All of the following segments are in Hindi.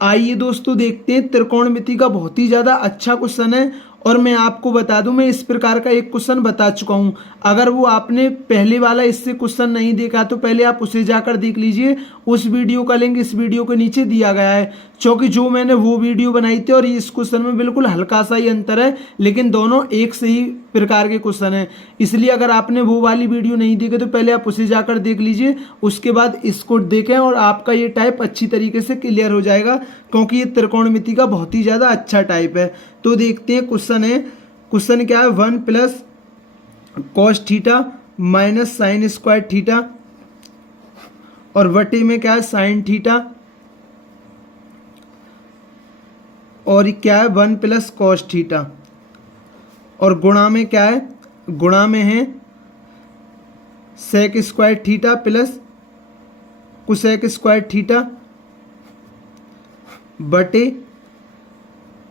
आइए दोस्तों देखते हैं, त्रिकोणमिति का बहुत ही ज़्यादा अच्छा क्वेश्चन है। और मैं आपको बता दूं, मैं इस प्रकार का एक क्वेश्चन बता चुका हूं। अगर वो आपने पहले वाला इससे क्वेश्चन नहीं देखा तो पहले आप उसे जाकर देख लीजिए। उस वीडियो का लिंक इस वीडियो के नीचे दिया गया है, क्योंकि जो मैंने वो वीडियो बनाई थी और इस क्वेश्चन में बिल्कुल हल्का सा ही अंतर है, लेकिन दोनों एक से ही प्रकार के क्वेश्चन है। इसलिए अगर आपने वो वाली वीडियो नहीं देखी तो पहले आप उसे जाकर देख लीजिए, उसके बाद इसको देखें और आपका ये टाइप अच्छी तरीके से क्लियर हो जाएगा, क्योंकि ये त्रिकोणमिति का बहुत ही ज़्यादा अच्छा टाइप है। तो देखते हैं क्वेश्चन है। क्वेश्चन क्या है, 1 plus cos theta minus sine square theta और वटे में क्या है साइन थीटा, और क्या है 1 प्लस कॉस थीटा, और गुणा में क्या है, गुणा में है sec square theta plus cosec square theta बटे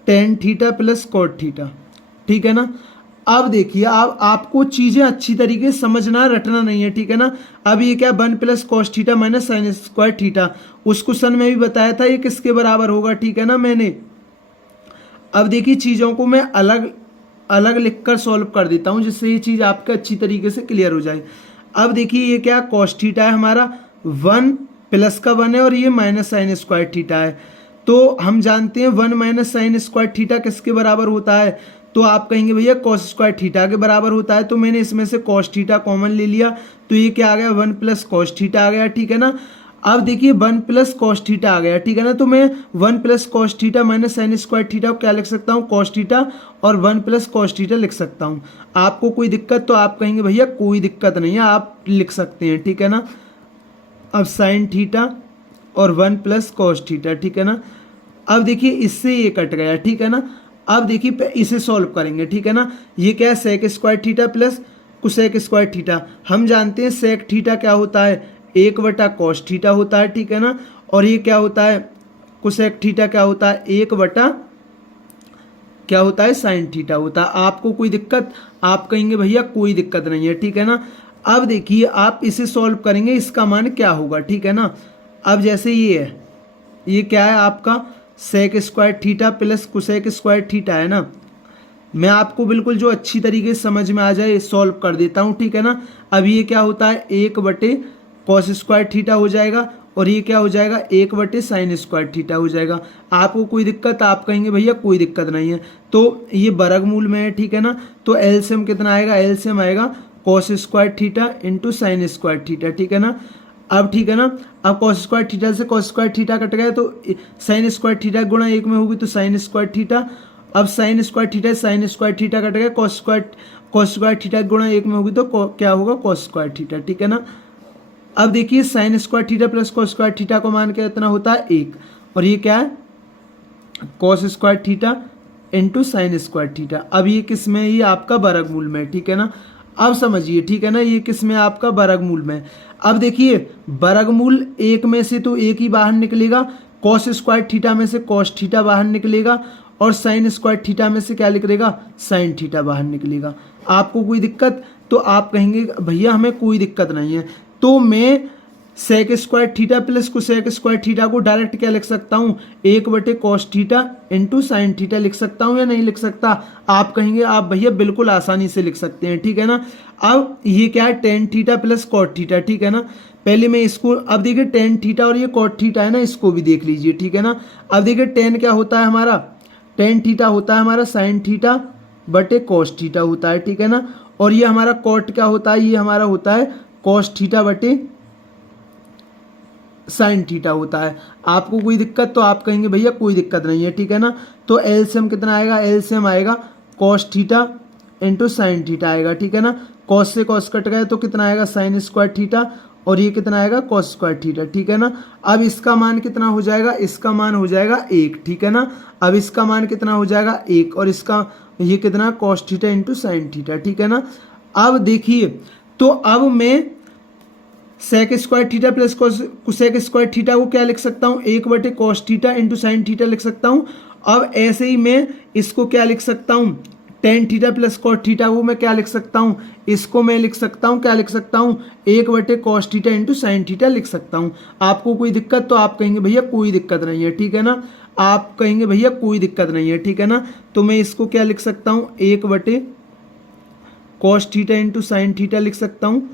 tan theta plus cot theta. ठीक है ना। अब देखिए, अब आपको चीजें अच्छी तरीके से समझना, रटना नहीं है। ठीक है ना। अब ये क्या, 1 plus cos theta minus sine square theta, उस क्वेश्चन में भी बताया था ये किसके बराबर होगा। ठीक है ना मैंने। अब देखिए, चीजों को मैं अलग अलग लिखकर सॉल्व कर देता हूं, जिससे ये चीज आपके अच्छी तरीके से क्लियर हो जाए। अब देखिए, ये क्या कॉस थीटा है हमारा, 1 प्लस का 1 है और ये माइनस साइन स्क्वायर थीटा है। तो हम जानते हैं 1 माइनस साइन स्क्वायर थीटा किसके बराबर होता है, तो आप कहेंगे भैया कॉस स्क्वायर थीटा के बराबर होता है। तो मैंने इसमें से कॉस थीटा कॉमन ले लिया, तो ये क्या आ गया, 1 प्लस कॉस थीटा आ गया। ठीक है ना। अब देखिए 1 प्लस कॉस थीटा आ गया। ठीक है ना। तो मैं 1 plus cos theta minus sine square theta को क्या लिख सकता हूँ, कॉस थीटा, और 1 प्लस कॉस थीटा लिख सकता हूँ। आपको कोई दिक्कत, तो आप कहेंगे भैया कोई दिक्कत नहीं है, आप लिख सकते हैं। ठीक है ना। अब साइन थीटा और 1 प्लस कॉस थीटा। ठीक है ना। अब देखिए इससे ये कट गया। ठीक है ना। अब देखिए इसे सॉल्व करेंगे। ठीक है ना। ये क्या है, sec square theta plus cosec square theta. हम जानते हैं सेक थीटा क्या होता है, 1 बटा कॉस थीटा होता है। ठीक है ना। और ये क्या होता है, कुसेक थीटा क्या होता है, 1 बटा क्या होता है, साइन थीटा होता है। आपको कोई दिक्कत, आप कहेंगे भैया कोई दिक्कत नहीं है। ठीक है ना। अब देखिए आप इसे सॉल्व करेंगे, इसका मान क्या होगा। ठीक है ना। अब जैसे ये है, ये क्या है आपका sec square theta plus cosec square theta है ना। मैं आपको बिल्कुल जो अच्छी तरीके से समझ में आ जाए सॉल्व कर देता हूँ। ठीक है ना। अब ये क्या होता है, 1 बटे कॉस स्क्वायर थीटा हो जाएगा, और ये क्या हो जाएगा, 1 बटे साइन स्क्वायर थीटा हो जाएगा। आपको कोई दिक्कत, आप कहेंगे भैया कोई दिक्कत नहीं है। तो ये वर्गमूल में है। ठीक है ना। तो एलसीएम कितना आएगा, एलसीएम आएगा cos square theta into sine square theta. ठीक है ना। अब ठीक है ना। अब कॉस स्क्वायर थीटा से कॉस स्क्वायर थीटा कट गया, तो साइन स्क्वायर थीटा गुणा 1 में होगी तो साइन स्क्वायर थीटा। अब sine square theta, sine square theta cut गया, कॉस स्क्वायर थीटा गुणा 1 में होगी तो क्या होगा, कॉस स्क्वायर थीटा। ठीक है ना। अब देखिए sine square theta plus cos square theta को मान के इतना होता है 1, और ये क्या है, cos square theta into sine square theta. अब ये किस में, ये आपका वर्गमूल में। ठीक है ना। अब समझिए। ठीक है ना। ये किस में, आपका वर्गमूल में। अब देखिए वर्गमूल 1 में से तो 1 ही बाहर निकलेगा, कॉस स्क्वायर थीटा में से कॉस थीटा बाहर निकलेगा, और साइन स्क्वायर थीटा में से क्या निकलेगा, साइन थीटा बाहर निकलेगा। आपको कोई दिक्कत, तो आप कहेंगे भैया हमें कोई दिक्कत नहीं है। तो मैं sec square theta plus cosec square theta को डायरेक्ट क्या लिख सकता हूँ, 1 बटे cos theta into sine theta लिख सकता हूँ या नहीं लिख सकता। आप कहेंगे आप भैया बिल्कुल आसानी से लिख सकते हैं। ठीक है ना। अब ये क्या है, tan theta plus cot theta. ठीक है ना। पहले मैं इसको, अब देखिए टेन थीटा और ये कॉट थीटा है ना, इसको भी देख लीजिए। ठीक है ना। अब देखिए टेन क्या होता है हमारा, टेन थीटा होता है हमारा साइन थीटा बटे कॉस थीटा होता है। ठीक है ना। और ये हमारा कॉट क्या होता है, ये हमारा होता है कॉस थीटा बटे साइन थीटा होता है। आपको कोई दिक्कत, तो आप कहेंगे भैया कोई दिक्कत नहीं है। ठीक है ना। तो एलसीएम कितना आएगा, एलसीएम आएगा cos theta into sine theta आएगा। ठीक है ना। कॉस से कॉस कट गए तो कितना आएगा, साइन स्क्वायर थीटा, और ये कितना आएगा, कॉस स्क्वायर थीटा। ठीक है ना। अब इसका मान कितना हो जाएगा, इसका मान हो जाएगा 1। ठीक है ना। अब इसका मान कितना हो जाएगा 1, और इसका ये कितना, cos theta into sine theta. ठीक है ना। अब देखिए, तो अब मैं sec square theta plus cosec square theta को क्या लिख सकता हूँ, 1 बटे cos theta into sine theta लिख सकता हूँ। अब ऐसे ही मैं इसको क्या लिख सकता हूँ, tan theta plus cot theta वो मैं क्या लिख सकता हूँ, इसको मैं लिख सकता हूँ, क्या लिख सकता हूँ, 1 cos theta into sine theta लिख सकता हूँ। आपको कोई दिक्कत, तो आप कहेंगे भैया कोई दिक्कत नहीं है, ठीक है ना, आप कहेंगे भैया कोई दिक्कत नहीं है, ठीक है ना। तो मैं इसको क्या लिख सकता हूँ, 1 cos theta into sine theta लिख सकता हूँ।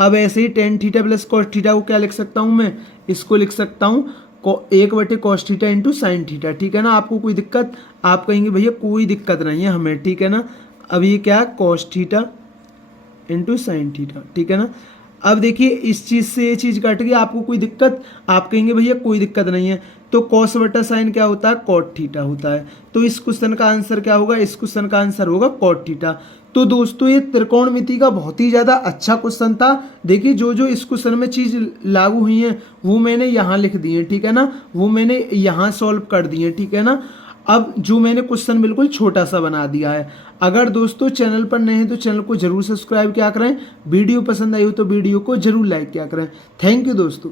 अब ऐसे ही tan theta plus cos theta को क्या लिख सकता हूँ मैं, इसको लिख सकता हूँ 1/cos theta into sine theta, ठीक है ना। आपको कोई दिक्कत, आप कहेंगे भैया कोई दिक्कत नहीं है हमें, ठीक है ना। अब ये क्या है, cos theta into sine theta, ठीक है ना। अब देखिए इस चीज़ से ये चीज़ कट गई, आपको कोई दिक्कत, आप कहेंगे भैया कोई दिक्कत नहीं है। तो कॉस बटा साइन क्या होता है, कॉट थीटा होता है। तो इस क्वेश्चन का आंसर क्या होगा, इस क्वेश्चन का आंसर होगा कॉट थीटा। तो दोस्तों ये त्रिकोणमिति का बहुत ही ज़्यादा अच्छा क्वेश्चन था। देखिए जो जो इस क्वेश्चन में चीज़ लागू हुई हैं वो मैंने यहाँ लिख दी है, ठीक है ना, वो मैंने यहाँ सॉल्व कर दी है, ठीक है ना। अब जो मैंने क्वेश्चन बिल्कुल छोटा सा बना दिया है। अगर दोस्तों चैनल पर नए हैं तो चैनल को जरूर सब्सक्राइब किया करें, वीडियो पसंद आई हो तो वीडियो को जरूर लाइक किया करें। थैंक यू दोस्तों।